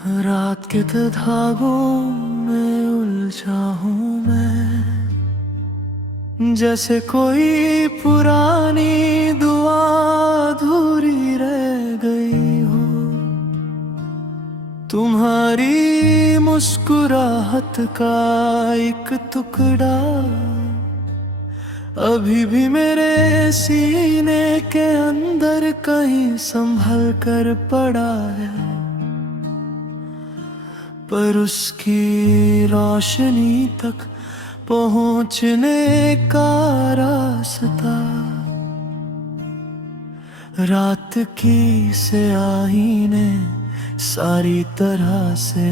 रात के धागों में उलझा हूँ मैं, जैसे कोई पुरानी दुआ अधूरी रह गई हो। तुम्हारी मुस्कुराहट का एक टुकड़ा अभी भी मेरे सीने के अंदर कहीं संभल कर पड़ा है, पर उसकी रोशनी तक पहुंचने का रास्ता रात की स्याही ने सारी तरह से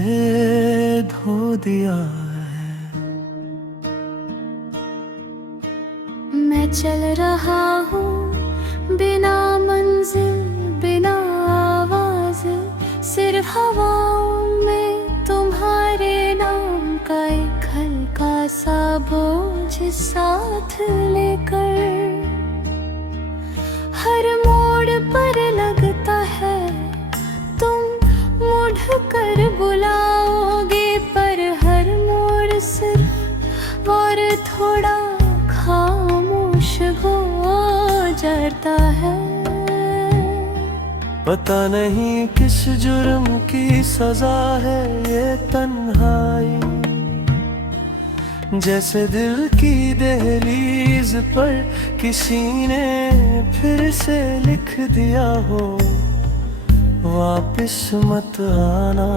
धो दिया है। मैं चल रहा हूँ बिना मंजिल बिना आवाज, सिर्फ हवाओं में तुम्हारे नाम का एक हल्का सा बोझ साथ लेकर। हर मोड़ पर लगता है तुम मुड़ कर बुलाओगे, पर हर मोड़ सिर्फ और थोड़ा खामोश हो जाता है। पता नहीं किस जुर्म की सजा है ये तन्हाई, जैसे दिल की दहलीज पर किसी ने फिर से लिख दिया हो, वापिस मत आना।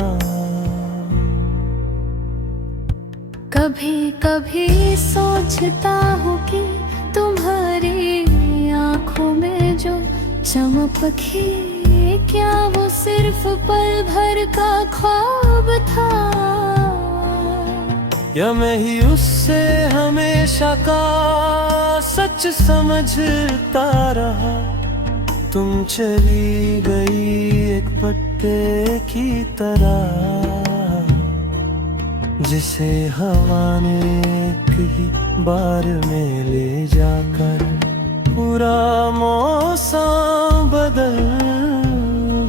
कभी कभी सोचता हूँ कि तुम्हारी आंखों में जो चमक थी, क्या वो सिर्फ पल भर का ख्वाब था, या मैं ही उससे हमेशा का सच समझता रहा। तुम चली गई एक पत्ते की तरह, जिसे हवा ने एक ही बार में ले जाकर पूरा मौसम बदल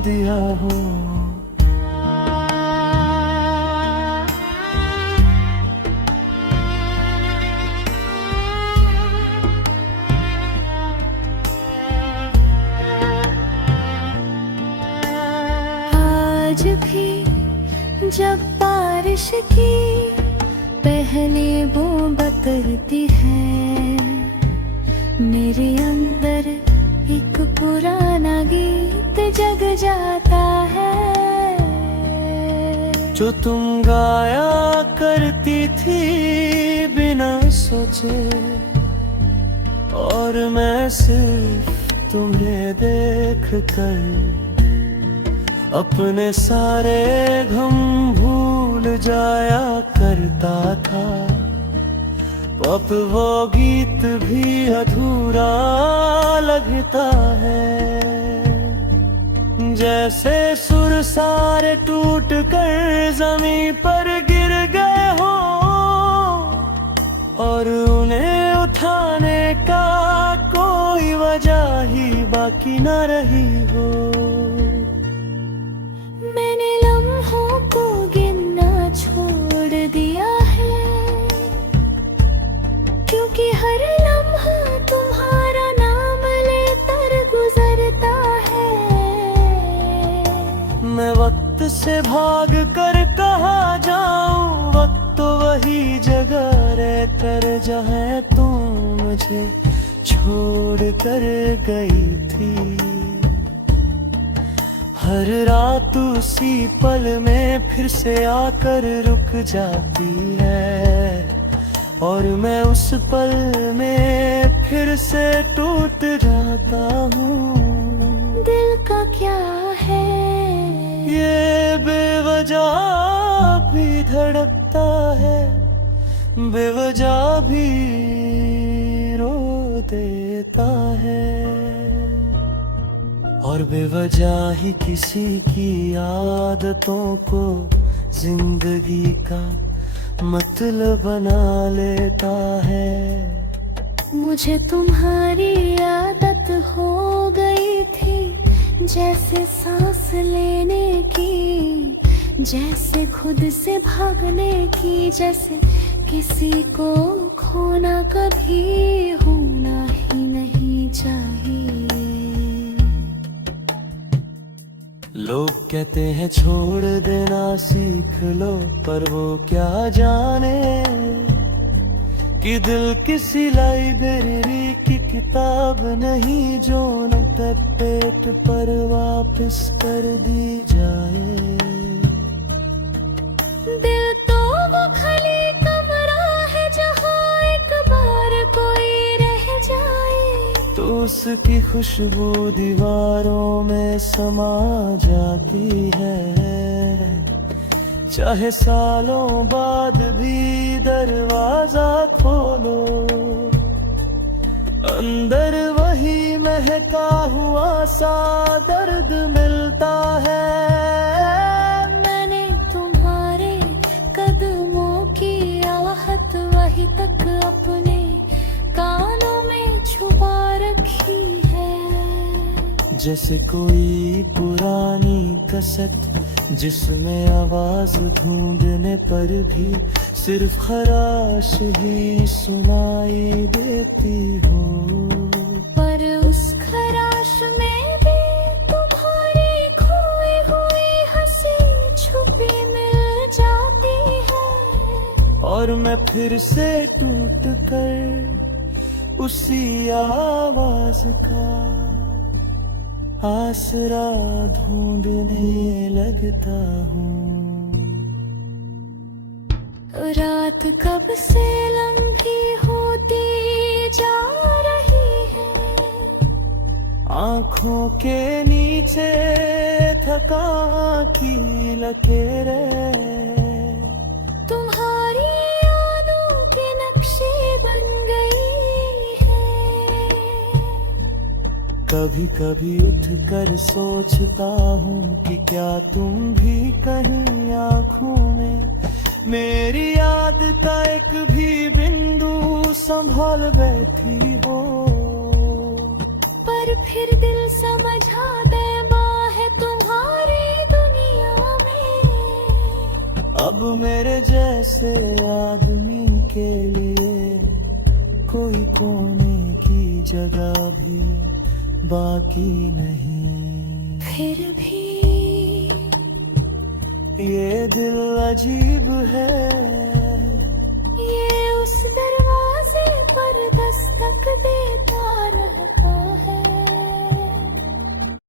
दिया हो। आज भी जब बारिश की पहली बूंद बतरती है, मेरे अंदर एक पुराना गीत जग जाता है, जो तुम गाया करती थी बिना सोचे, और मैं सिर्फ तुम्हें देख कर अपने सारे गम भूल जाया करता था। अब वो गीत भी अधूरा लगता है, जैसे सुर सारे टूट कर जमीन पर गिर गए हो, और उन्हें उठाने का कोई वजह ही बाकी न रही हो। मैंने लम्हों को गिनना छोड़ दिया है, क्योंकि हर लम्हा तुम्हारा नाम लेकर गुजरता है। मैं वक्त से भाग कर कहाँ जाऊं, वक्त तो वही जगह रह कर जहाँ तुम मुझे छोड़ कर गई थी। हर रात उसी पल में फिर से आकर रुक जाती है, और मैं उस पल में फिर से टूट जाता हूँ। दिल का क्या है ये बेवजह भी धड़कता है, बेवजह भी रो देता है, और बेवजह ही किसी की आदतों को जिंदगी का मतलब बना लेता है। मुझे तुम्हारी आदत हो गई थी, जैसे सांस लेने की, जैसे खुद से भागने की, जैसे किसी को खोना कभी होना ही नहीं चाहिए। लोग कहते हैं छोड़ देना सीख लो, पर वो क्या जाने कि दिल किसी लाइब्रेरी की किताब नहीं जो न पेट पर वापस कर दी जाए। दिल तो वो खाली कमरा है जहाँ एक बार कोई रह जाए, तो उसकी खुशबू दीवारों में समा जाती है। चाहे सालों बाद भी दरवाजा खोलो, अंदर वही महका हुआ सा दर्द मिलता है। मैंने तुम्हारे कदमों की आहट वही तक अपने कानों में छुपा रखी है। जैसे कोई पुरानी कसट जिसमें आवाज ढूंढने पर भी सिर्फ खराश ही सुनाई देती हो। पर उस खराश में भी तुम्हारी खोई हुई हंसी छुपी मिल जाती है। और मैं फिर से टूट कर उसी आवाज का आसरा ढूंढने लगता हूँ। रात कब से लंबी होती जा रही है, आँखों के नीचे थकान की लकीरें तुम्हारी यादों के नक्शे बन गई है। कभी कभी उठ कर सोचता हूँ कि क्या तुम भी कहीं आँखों में मेरी याद का एक भी बिंदु संभाल बैठी हो। पर फिर दिल समझा बेबां है तुम्हारी दुनिया में। अब मेरे जैसे आदमी के लिए कोई कोने की जगह भी बाकी नहीं। फिर भी ये दिल अजीब है, ये उस दरवाजे पर दस्तक देता रहता है।